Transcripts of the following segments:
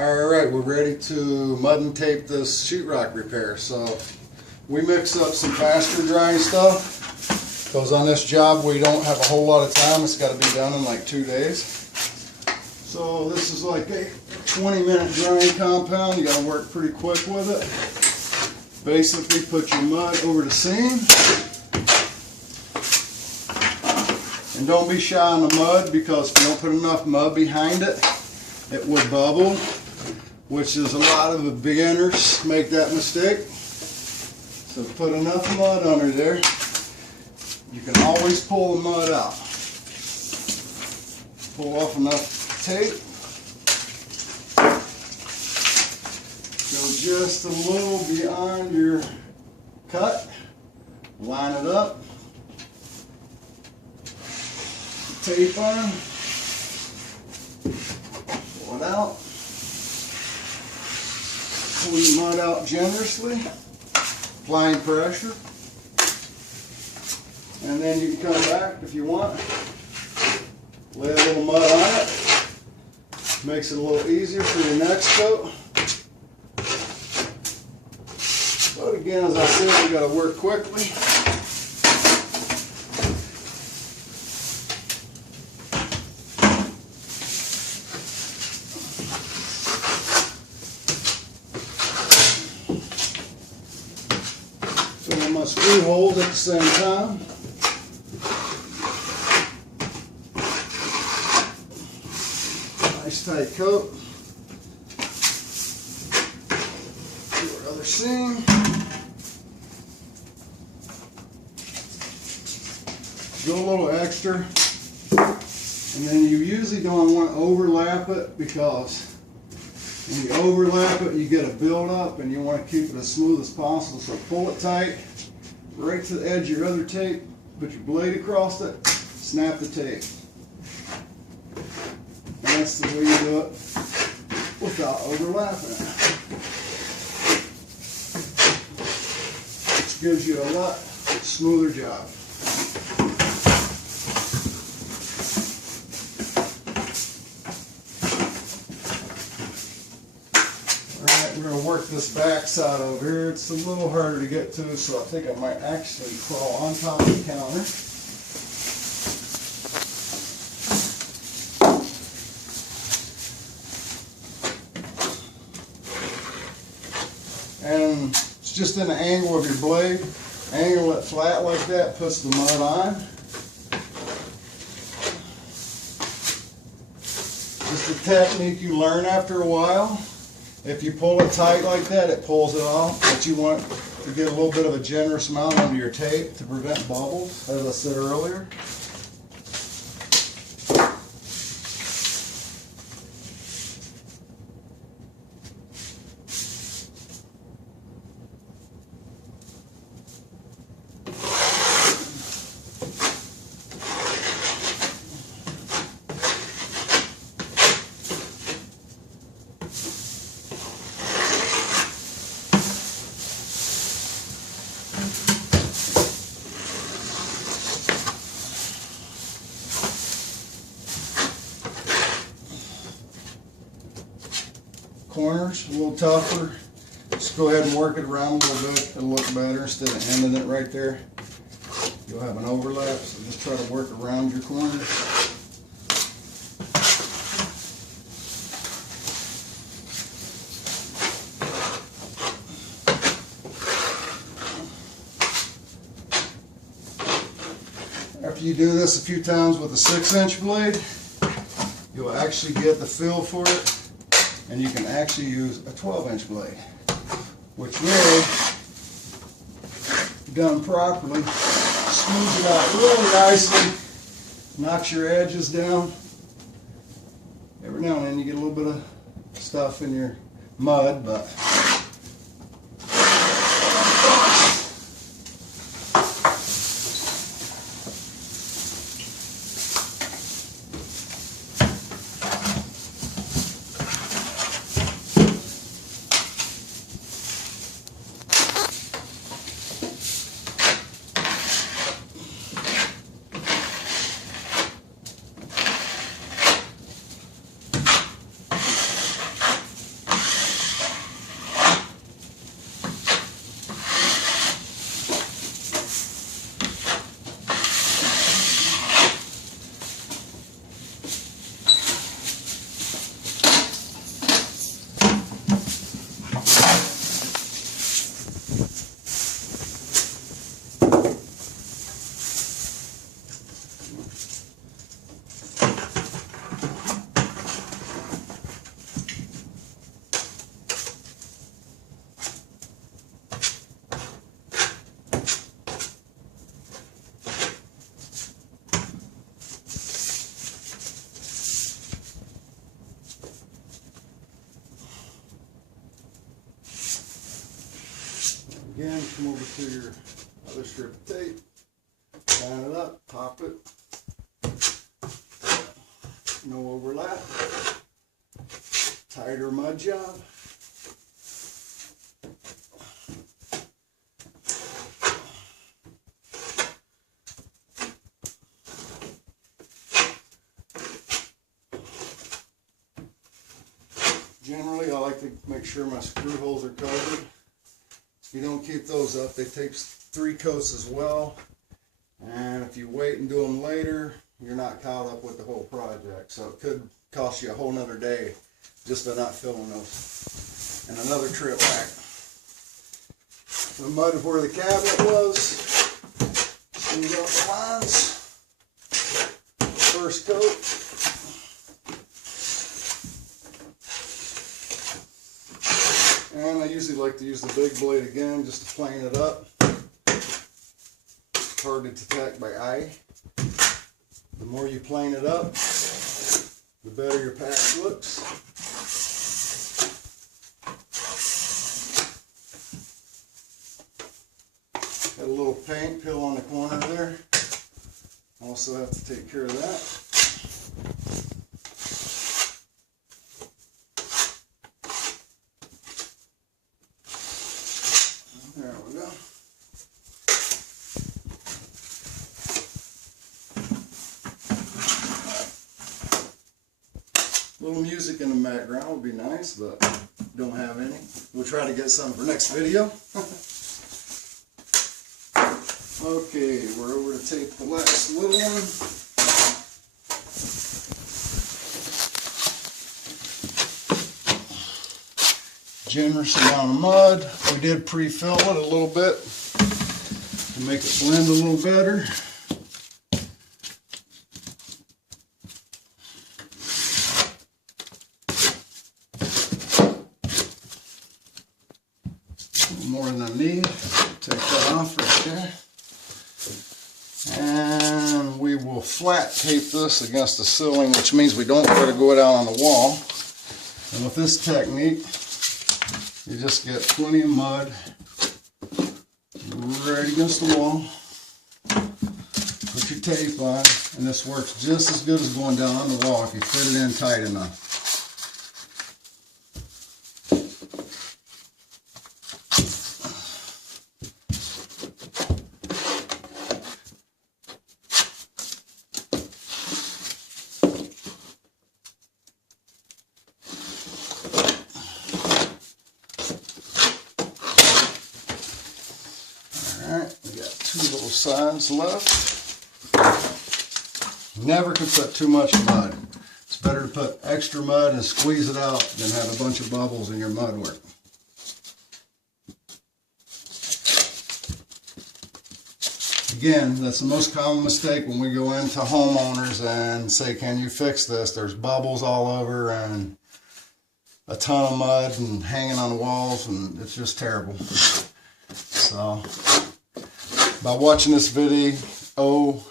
Alright, we're ready to mud and tape this sheetrock repair. So we mix up some faster drying stuff because on this job we don't have a whole lot of time. It's got to be done in like 2 days. So this is like a 20-minute drying compound. You got to work pretty quick with it. Basically put your mud over the seam. And don't be shy on the mud, because if you don't put enough mud behind it, it would bubble, which is a lot of the beginners make that mistake. So put enough mud under there. You can always pull the mud out. Pull off enough tape. Go just a little beyond your cut. Line it up. Tape on. Pull it out. Pull your mud out generously, applying pressure. And then you can come back if you want. Lay a little mud on it. Makes it a little easier for your next coat. But again, as I said, we got to work quickly. Fill my screw holes at the same time. Nice tight coat. Your other seam. Go a little extra, and then you usually don't want to overlap it, because when you overlap it, you get a build-up, and you want to keep it as smooth as possible. So pull it tight, right to the edge of your other tape, put your blade across it, snap the tape. And that's the way you do it without overlapping it. Which gives you a lot smoother job. We're going to work this back side over here. It's a little harder to get to, so I think I might actually crawl on top of the counter. And it's just in the angle of your blade. Angle it flat like that, puts the mud on. Just a technique you learn after a while. If you pull it tight like that, it pulls it off, but you want to get a little bit of a generous amount under your tape to prevent bubbles, as I said earlier. Corners a little tougher. Just go ahead and work it around a little bit. It'll look better instead of ending it right there. You'll have an overlap, so just try to work around your corners. After you do this a few times with a 6-inch blade, you'll actually get the feel for it. And you can actually use a 12-inch blade, which really, done properly, smooths it out really nicely, knocks your edges down. Every now and then you get a little bit of stuff in your mud, but Again, come over to your other strip of tape, line it up, pop it, no overlap, tighter mud job. Generally, I like to make sure my screw holes are covered. If you don't keep those up, they take 3 coats as well. And if you wait and do them later, you're not caught up with the whole project. So it could cost you a whole nother day just by not filling those. And another trip back. The mud of where the cabinet was. Smooth out the lines. First coat. And I usually like to use the big blade again just to plane it up. It's hard to detect by eye. The more you plane it up, the better your patch looks. Got a little paint pill on the corner there. Also have to take care of that. There we go. A little music in the background would be nice, but don't have any. We'll try to get some for next video. Okay, we're over to tape the last little one. Generous amount of mud. We did pre-fill it a little bit to make it blend a little better. A little more than I need. Take that off right there. And we will flat tape this against the ceiling, which means we don't let it go down on the wall. And with this technique, you just get plenty of mud right against the wall. Put your tape on, and this works just as good as going down on the wall if you fit it in tight enough. Alright, we got 2 little sides left. Never could put too much mud. It's better to put extra mud and squeeze it out than have a bunch of bubbles in your mud work. Again, that's the most common mistake when we go into homeowners and say, can you fix this? There's bubbles all over and a ton of mud and hanging on the walls, and it's just terrible. So, by watching this video,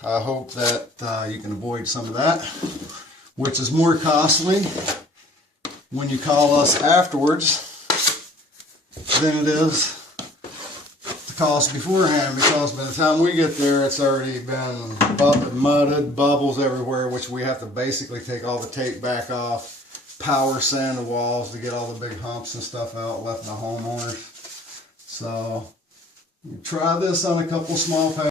I hope that you can avoid some of that, which is more costly when you call us afterwards than it is the cost beforehand, because by the time we get there, it's already been mudded, bubbles everywhere, which we have to basically take all the tape back off, power sand the walls to get all the big humps and stuff out left by homeowners. So, try this on a couple small patches.